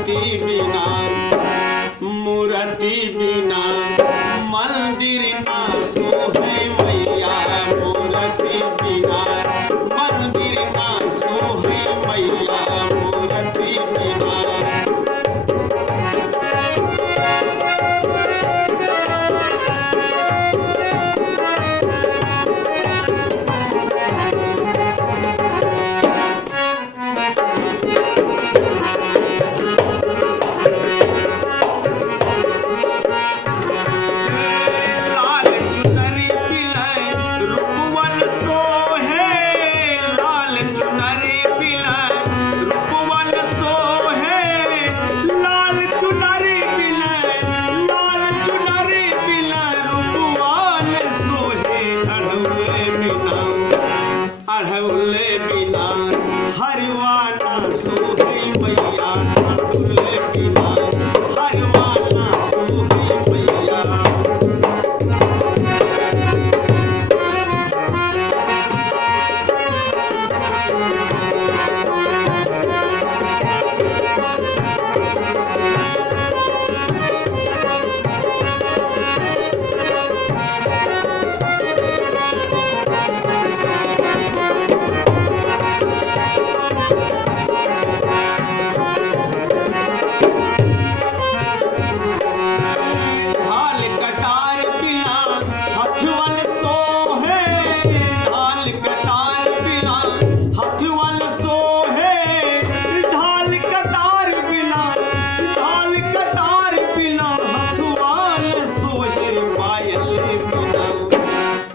मूर्ति बिना, मूर्ति बिना मंदिर ना सोहे मैया, मूर्ति बिना मंदिर ना सोहे मैया, मूर्ति बिना। अढ़ौले बिना हरवाना सोहे मैया, अढ़ौले बिना हरवाना सोहे मैया।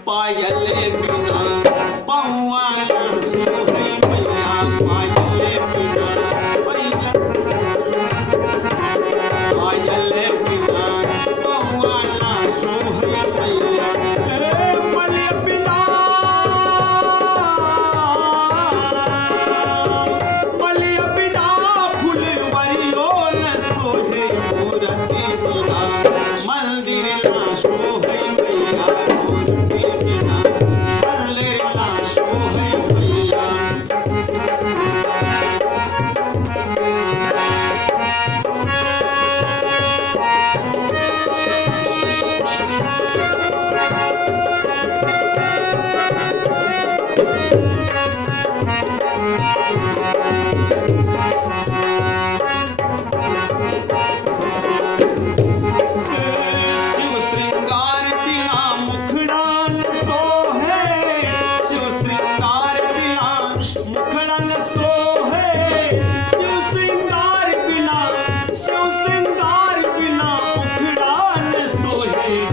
पायले बिना पौआ ना सोहे मैया, पायले बिना पायले बिना पौआ ना सोहे मैया। मले बिना मले बिना फुलवरियो न सोहे, मूर्ति बिना मंदिर ना सोहे मैया,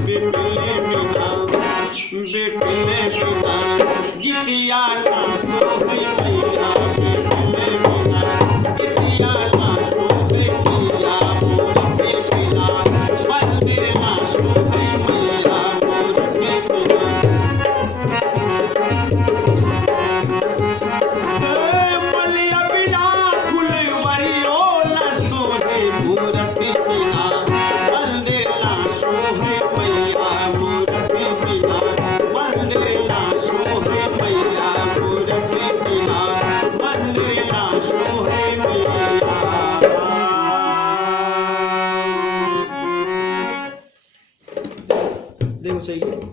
बेटले बिना गीतिया ना सोहे मैया, बेटले बिना गीतिया ना सोहे मैया, मूर्ति बिना मंदिर ना सोहे मैया, मूर्ति बिना। मलिया बिना फुलवरियो न सोहे, मूर्ति बिना मंदिर ना सोहे मैया, मूर्ति बिना मंदिर ना सोहे मैया, मूर्ति बिना मंदिर ना सोहे मैया। देखो चाहिए।